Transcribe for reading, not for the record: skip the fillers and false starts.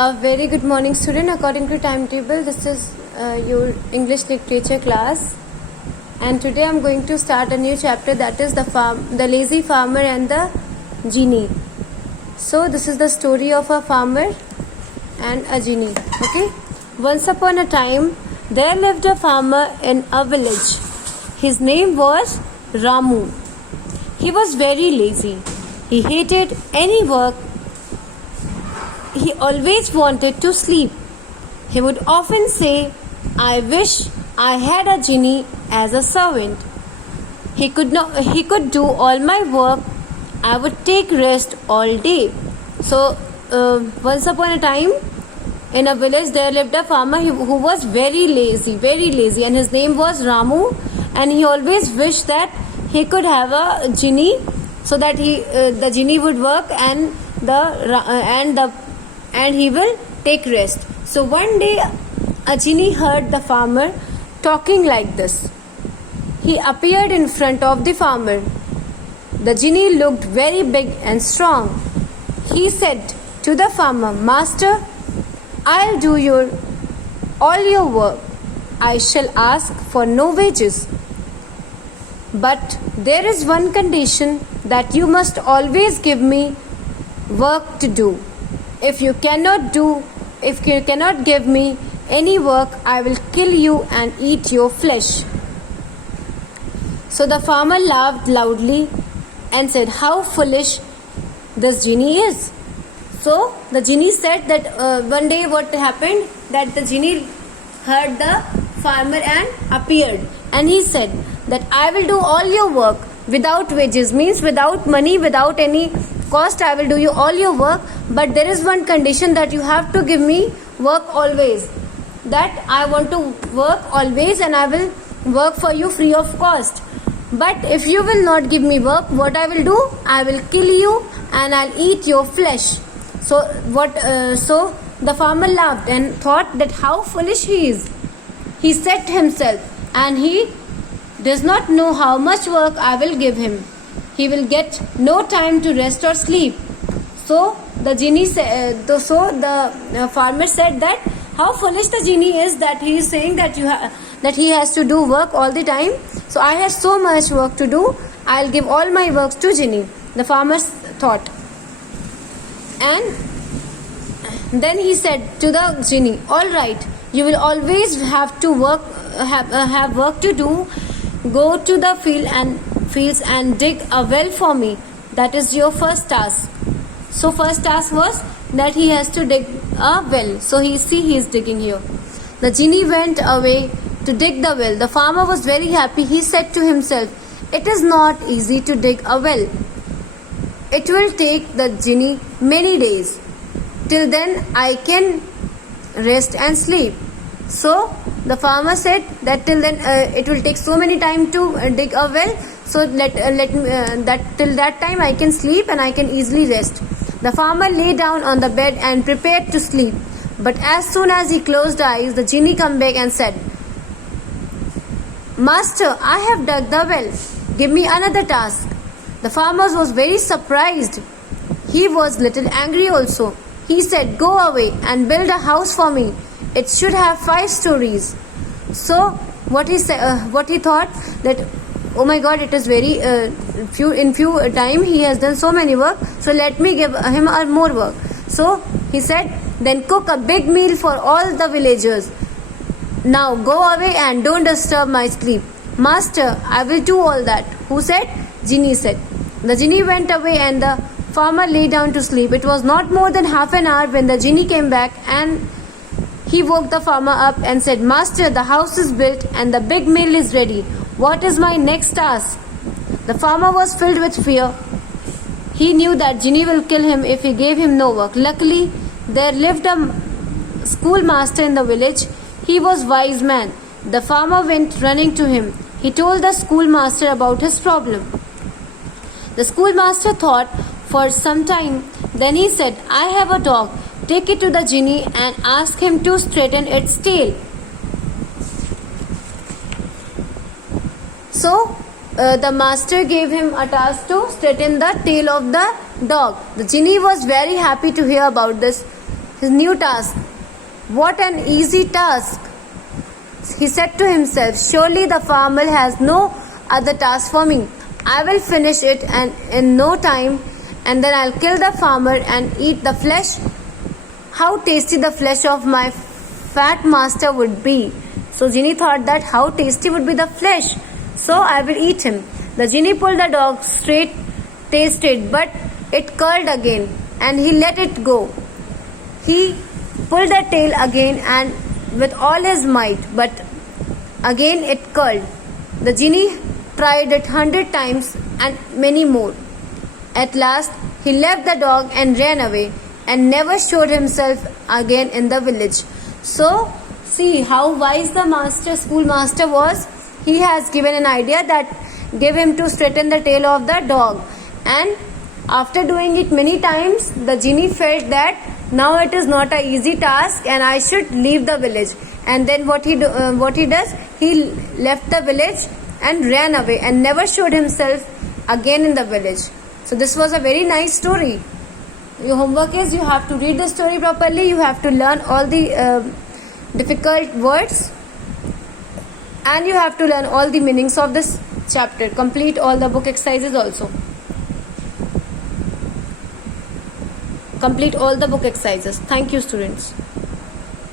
A very good morning, student. According to timetable, this is your English literature class, and today I'm going to start a new chapter, that is the lazy farmer and the genie. So this is the story of a farmer and a genie. Okay. Once upon a time, there lived a farmer in a village. His name was Ramu. He was very lazy. He hated any work. He always wanted to sleep. He would often say, "I wish I had a genie as a servant. He could do all my work. I would take rest all day." So, once upon a time, in a village, there lived a farmer who was very lazy, and his name was Ramu. And he always wished that he could have a genie, so that the genie would work and he will take rest. So one day a genie heard the farmer talking like this. He appeared in front of the farmer. The genie looked very big and strong. He said to the farmer, "Master, I'll do all your work. I shall ask for no wages. But there is one condition, that you must always give me work to do. If you cannot give me any work, I will kill you and eat your flesh." So the farmer laughed loudly and said, "How foolish this genie is." So the genie said that one day what happened, that the genie heard the farmer and appeared, and he said that, "I will do all your work without wages," means without money, without any cost. I will do you all your work, but there is one condition, that you have to give me work always. That I want to work always, and I will work for you free of cost. But if you will not give me work, what I will do? I will kill you and I'll eat your flesh. So the farmer laughed and thought that how foolish he is. He said to himself, and he does not know how much work I will give him. He will get no time to rest or sleep. So the farmer said that how foolish the genie is, that he is saying that he has to do work all the time. So I have so much work to do. I'll give all my works to genie. The farmer thought, and then he said to the genie, "All right, you will always have to work. Have work to do. Go to the fields and dig a well for me. That is your first task." So first task was that he has to dig a well. So he is digging here. The genie went away to dig the well. The farmer was very happy. He said to himself, "It is not easy to dig a well. It will take the genie many days. Till then I can rest and sleep." So the farmer said that till then it will take so many time to dig a well. So till that time I can sleep and I can easily rest. The farmer lay down on the bed and prepared to sleep. But as soon as he closed eyes, the genie came back and said, "Master, I have dug the well. Give me another task." The farmer was very surprised. He was little angry also. He said, "Go away and build a house for me. It should have 5 stories. So what he thought, that, "Oh my God, it is very few time he has done so many work. So let me give him more work." So he said, "Then cook a big meal for all the villagers. Now go away and don't disturb my sleep." "Master, I will do all that." Who said? Genie said. The genie went away and the farmer lay down to sleep. It was not more than half an hour when the genie came back, and he woke the farmer up and said, "Master, the house is built and the big meal is ready. What is my next task?" The farmer was filled with fear. He knew that genie will kill him if he gave him no work. Luckily, there lived a schoolmaster in the village. He was a wise man. The farmer went running to him. He told the schoolmaster about his problem. The schoolmaster thought for some time. Then he said, "I have a dog. Take it to the genie and ask him to straighten its tail." So the master gave him a task to straighten the tail of the dog. The genie was very happy to hear about this. his new task. What an easy task! He said to himself, surely the farmer has no other task for me. I will finish it and in no time, and then I'll kill the farmer and eat the flesh. How tasty the flesh of my fat master would be. So genie thought that how tasty would be the flesh. So I will eat him. The genie pulled the dog straight, tasted, but it curled again, and he let it go. He pulled the tail again and with all his might, but again it curled. The genie tried it 100 times and many more. At last, he left the dog and ran away and never showed himself again in the village. So, see how wise the schoolmaster was. He has given an idea that gave him to straighten the tail of the dog, and after doing it many times, the genie felt that now it is not an easy task and I should leave the village. And then what he does, he left the village and ran away and never showed himself again in the village. So this was a very nice story. Your homework is you have to read the story properly, you have to learn all the difficult words, and you have to learn all the meanings of this chapter. Complete all the book exercises also. Complete all the book exercises. Thank you, students.